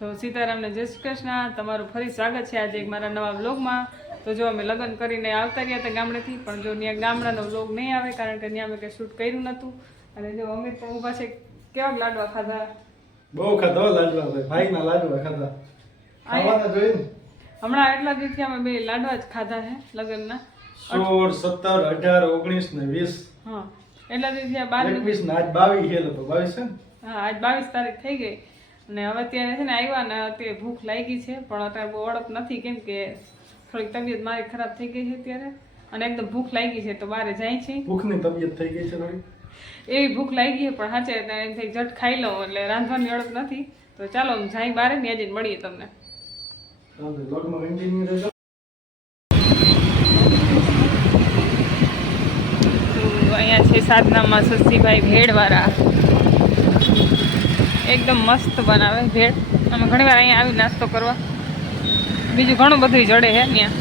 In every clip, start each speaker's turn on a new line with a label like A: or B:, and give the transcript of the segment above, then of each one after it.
A: તો સીતારામને જય શ્રી કૃષ્ણ. તમારું ફરી સ્વાગત છે આજે મારા નવા બ્લોગમાં તો જો અમે લગ્ન કરીને આવતા રહ્યા હતા ગામડેથી પણ જો ત્યાં ગામડાનો બ્લોગ નહીં આવે કારણ કે ત્યાં અમે કંઈ શૂટ કર્યું નહોતું. અને જો અમે તો ઊભા છે કેવા લાડવા ખાધા?
B: બહુ ખાધા લાડવા ભાઈ ભાઈના લાડવા ખાધા. ખાવાના
A: હમણાં એટલા દિવસથી અમે બે લાડવા જ ખાધા છે લગ્નના.
B: સોળ સત્તર અઢાર ઓગણીસ ને વીસ.
A: હા એટલા દિવસથી બાર
B: એકવીસ ને આજ બાવીસ છે તો બાવીસ છે
A: હા આજ બાવીસ તારીખ થઈ ગઈ. અને હવે અત્યારે છે ને આવ્યા ને અત્યારે ભૂખ લાગી છે પણ અત્યારે બહુ ઓળખ નથી કેમ કે થોડીક તબિયત મારી ખરાબ થઈ ગઈ છે અત્યારે. અને એકદમ ભૂખ લાગી છે તો બહાર જાય છે.
B: ભૂખની તબિયત થઈ ગઈ છે
A: એવી ભૂખ લાગી છે પણ સાચે એમ થઈ જટ ખાઈ લઉં એટલે રાંધવાની ઓળખ નથી. તો ચાલો હું જાય બહાર ને આજે મળીએ તમને. અહીંયા છે સાધનામાં સસ્તીભાઈ ભેળવાળા એકદમ મસ્ત બનાવે ભેળ. અમે ઘણીવાર અહીંયા આવી નાસ્તો કરવા. બીજું ઘણું બધું જડે છે ત્યાં.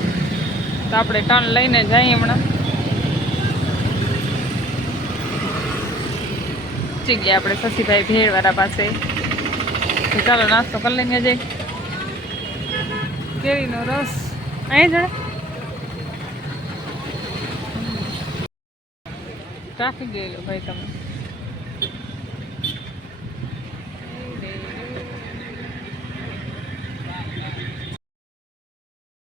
A: તો આપણે ટર્ન લઈને જઈએ હમણાં. પહોંચી ગયા આપણે શશીભાઈ ભેળવાળા પાસે. ચાલો નાસ્તો કરી લઈને જઈ કેરીનો રસ. અહીં જડે ટ્રાફિક ગયેલો ભાઈ તમે.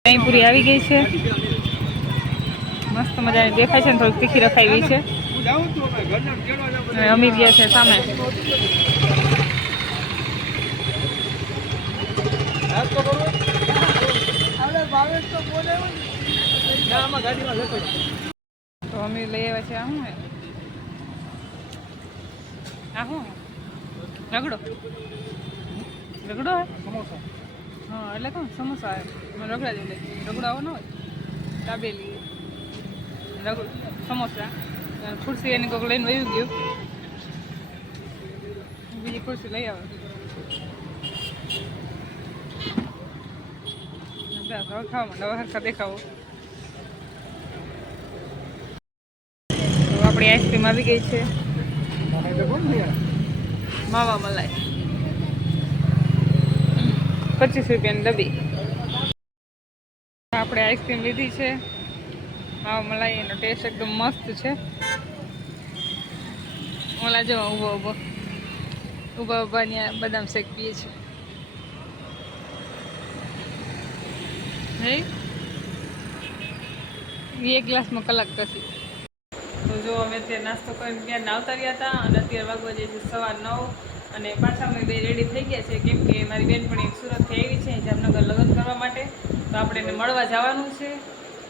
A: પૂરી આવી ગઈ છે. મસ્ત મજાની દેખાય છે ને થોડીક તીખી રખાઈ છે. અમી ગયા છે સામે. તો અમીર લઈ આવ્યા છે. આ શું હે? આ શું રગડો. રગડો હે? હા એટલે કહું સમોસા રગડા જેવું લાગે. રગડો ન હોય. દાબેલી. રગડ સમોસા. ખુરશી એની કોઈક લઈને વયું ગયું. બીજી ખુરશી લઈ આવે. ખાવા માંડો. હવે હરખા દેખાવો. આપણી આઈસ્ક્રીમ આવી ગઈ છે. માવા મલાઈ. પચીસ રૂપિયાની ડબ્બી. આપણે આઈસ્ક્રીમ લીધી છે. માવા મલાઈ એનો ટેસ્ટ એકદમ મસ્ત છે. મલા જો ઊભો ઊભો ઊભા ઊભા ત્યાં બદામ શેક પીએ છે. હે? એક ગ્લાસમાં કલાક પછી તો જો અમે અત્યારે નાસ્તો કરીને ત્યાં આવતા રહ્યા હતા અને અત્યારે વાગવા જઈએ છીએ સવાર નવ. અને પાછા અમે બે રેડી થઈ ગયા છે કેમ કે મારી બેનપણી સુરતથી આવી છે જામનગર લગ્ન કરવા માટે. તો આપણે એને મળવા જવાનું છે.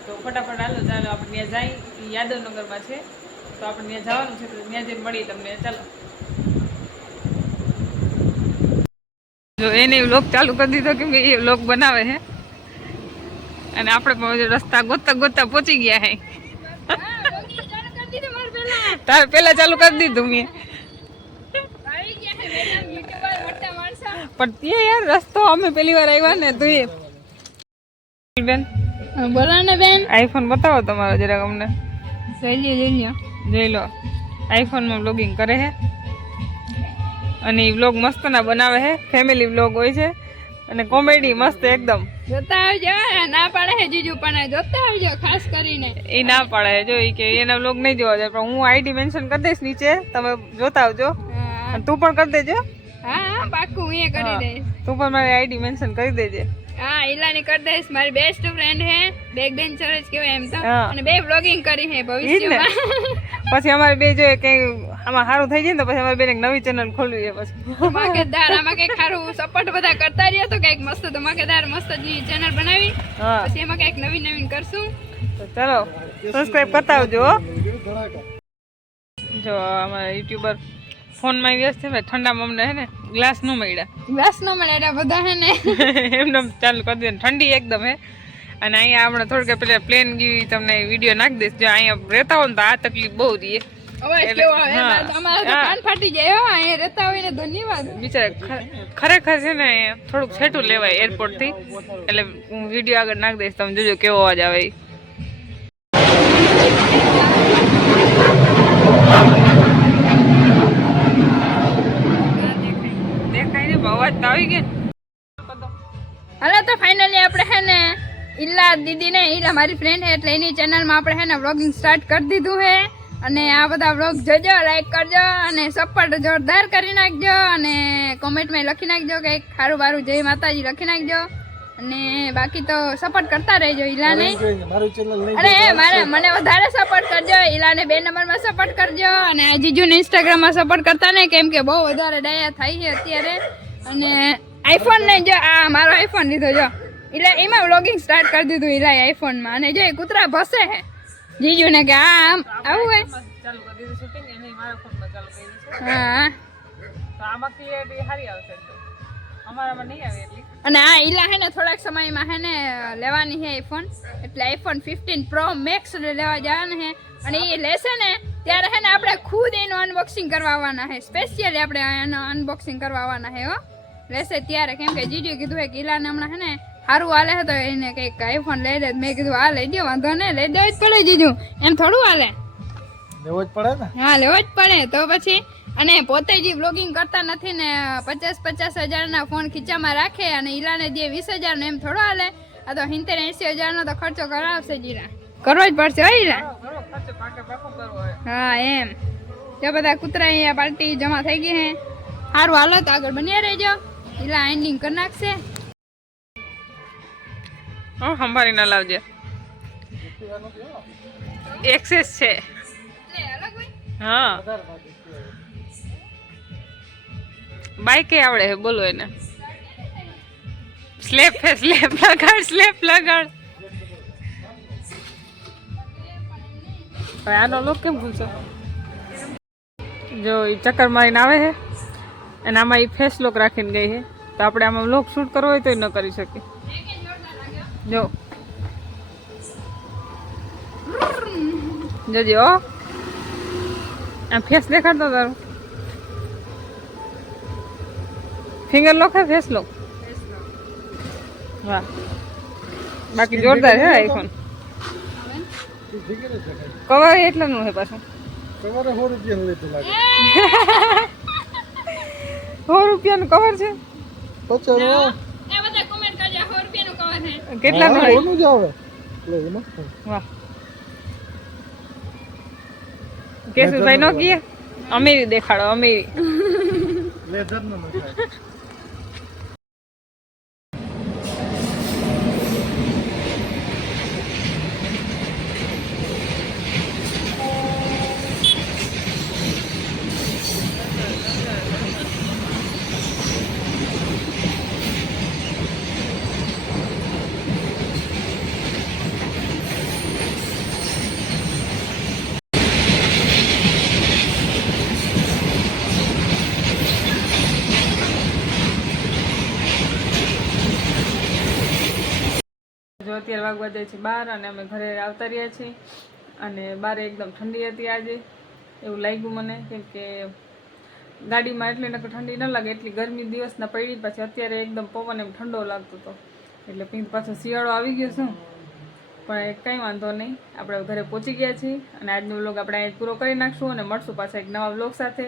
A: તો ફટાફટ હાલો ચાલો આપણે ત્યાં જાય. યાદવનગરમાં છે. તો આપણે ત્યાં જવાનું છે તો ત્યાં જઈને મળીએ તમને. ચાલો. જો એને વ્લોગ ચાલુ કરી દીધો કેમ કે એ વ્લોગ બનાવે છે અને આપણે પણ રસ્તા ગોતતા ગોતતા પહોંચી ગયા હે. તારે પેલા ચાલુ કરી દીધું મેં. પણ તે યાર રસ્તો અમે પેલી વાર આવ્યા ને તો એ બેન
C: બોલો ને બેન.
A: આઈફોન બતાવો તમારો જરાક અમને.
C: જોઈ લ્યો જોઈ લ્યો
A: જોઈ લો આઈફોનમાં બ્લોગિંગ કરે છે અને એ વ્લોગ મસ્ત ના બનાવે છે ફેમિલી વ્લોગ હોય છે. અને કોમેડી મસ્ત એકદમ.
C: જોતા આવજો ના પાડે છે જીજુ પણ જોતા આવજો ખાસ કરીને.
A: એ ના પાડે જો એ કે એના વ્લોગ નહીં જોવા જાય. પણ હું આઈડી મેન્શન કરી દઈશ નીચે. તમે જોતા આવજો.
C: હા
A: તું પણ કરી દેજો.
C: હા હા, પાક્કું હું એ કરી દઈશ.
A: તું પણ મારી આઈડી મેન્શન કરી દેજે.
C: હા ઈલાની કરી દઈશ. મારી બેસ્ટ ફ્રેન્ડ હે બેક બેન્ચર જ કહેવાય એમ તો. અને બે બ્લોગિંગ કરી હે ભવિષ્યમાં.
A: પછી અમારે બે જો કઈ આમાં સારું થઈ જાય ને તો પછી અમારે બે એક નવી ચેનલ ખોલવી છે પછી.
C: ધમાકેદાર આમાં કંઈક સારું સપોર્ટ બધા કરતા રહ્યા તો કંઈક મસ્ત. ધમાકેદાર માકેદાર મસ્ત ચેનલ બનાવી. પછી એમાં કંઈક નવી નવીન કરશું.
A: તો ચાલો સબસ્ક્રાઇબ કરતા આવજો જો અમારા યુટ્યુબર ફોનમાં વ્યસ્ત છે ઠંડામાં અમને હે ને ગ્લાસ ન મળ્યા.
C: ગ્લાસ ન મળે એટલે બધા હે ને?
A: એમને એમ ચાલુ કરી દે ઠંડી એકદમ હે. અને અહીંયા આપણે થોડીક પેલા પ્લેન ગીવી તમને વીડિયો નાખી દઈશ. જો અહીંયા રહેતા હોય ને તો આ તકલીફ બહુ રહે એટલે- હા.
C: અમારા તો
A: હા.
C: કાન ફાટી જાય. અહીંયા હોય
A: બિચારા ખરેખર છે ને થોડુંક છેટું લેવાય એરપોર્ટથી. એટલે હું વીડિયો આગળ નાખી દઈશ. તમે જોજો કેવો અવાજ આવે
C: ઈલા દીદી ને ઈલા મારી ફ્રેન્ડ છે એટલે એની ચેનલમાં આપણે હે ને વ્લોગિંગ સ્ટાર્ટ કરી દીધું છે અને આ બધા વ્લોગ જોજો લાઈક કરજો અને સપોર્ટ જોરદાર કરી નાખજો અને કોમેન્ટમાં લખી નાખજો કે સારું બારું જય માતાજી લખી નાખજો. અને બાકી તો સપોર્ટ કરતા રહેજો ઈલાને અરે એ મારે મને વધારે સપોર્ટ કરજો ઈલાને બે નંબરમાં સપોર્ટ કરજો અને જીજુને ઇન્સ્ટાગ્રામમાં સપોર્ટ કરતા ને કેમ કે બહુ વધારે ડાયા થાય છે અત્યારે. અને આઈફોન ને જો આ મારો આઈફોન લીધો જો. એટલે એમાં વ્લોગિંગ સ્ટાર્ટ કરી દીધું ઈલાએ આઈફોનમાં અને જો એ કૂતરા ભસે હે. જીજુને કે આ આમ આવું હોય હા. અને આ ઈલા હે ને થોડાક સમયમાં હે ને લેવાની હે આઈફોન એટલે આઈફોન ફિફ્ટીન પ્રો મેક્સ લેવા જવાના હે. અને એ લેશે ને ત્યારે હે ને આપણે ખુદ એનું અનબોક્સિંગ કરવા આવવાના છે સ્પેશિયલી આપણે એનું અનબોક્સિંગ કરવા આવવાના છે હો. લેશે ત્યારે. કેમ કે જીજુએ કીધું હે કે ઈલાને હમણાં હે ને સારું હાલે હતો એને કંઈક આઈફોન લઈ લે. મેં કીધું હા લઈ દો વાંધો ને લઈ દેવું જ પડે જીજુ એમ થોડું હાલે.
B: લેવો જ પડે ને?
C: હા લેવો જ પડે. તો પછી અને પોતે જે બ્લોગિંગ કરતા નથી ને પચાસ પચાસ હજારના ફોન ખીચામાં રાખે અને ઈલાને દે વીસ હજારનો એમ થોડો હાલે. આ તો સિત્તેર એંસી હજારનો તો ખર્ચો કરાવશે જીરા કરવો જ પડશે હોય ઈલા. હા એમ. જો બધા કૂતરા અહીંયા પાર્ટી જમા થઈ ગઈ હે. સારું હાલો તો આગળ બન્યા રહેજો. ઈલા એન્ડિંગ કરી નાખશે.
A: હા, સંભાળી ના લાવજે. એક્સેસ છે. હા. બાઈકે આવડે છે, બોલો એને. સ્લેપ હે સ્લેપ લગાડ સ્લેપ લગાડ. આનો લોક કેમ ભૂલશો જો એ ચક્કર મારીને આવે છે, અને આમાં એ ફેસ લોક રાખીને ગઈ છે. તો આપણે આમાં લોક શૂટ કરવો હોય તો ન કરી શકીએ. જો. જોજે ઓ આ ફેસ દેખાડતો તારો. ફિંગર લોક હે ફેસ લોક વાહ. બાકી જોરદાર હે આઈફોન કવર એટલાનું છે પાછું.
B: તમારે સો રૂપિયા લીધું લાગે.
A: સો રૂપિયાનું કવર છે?
B: પચાસ
C: એ બધા કોમેન્ટ કરજો સો રૂપિયાનું કવર
A: નો
B: ઓનું જ આવે. એટલે મસ્ત?
A: વાહ. કેશુભાઈ નો કીએ? અમીરી દેખાડો અમીરી.
B: નો નખાય.
A: જો અત્યારે વાગવા જાય છે બહાર અને અમે ઘરે આવતા રહ્યા છીએ. અને બહાર એકદમ ઠંડી હતી આજે. એવું લાગ્યું મને કેમ કે ગાડીમાં એટલી નકર ઠંડી ન લાગે, એટલી ગરમી દિવસના પડી પછી અત્યારે એકદમ પવન એમ ઠંડો લાગતો હતો. એટલે પીંક પાછો શિયાળો આવી ગયો શું પણ કંઈ વાંધો નહીં. આપણે ઘરે પહોંચી ગયા છીએ અને આજનો વ્લોગ આપણે અહીં પૂરો કરી નાખશું અને મળશું પાછા એક નવા વ્લોગ સાથે.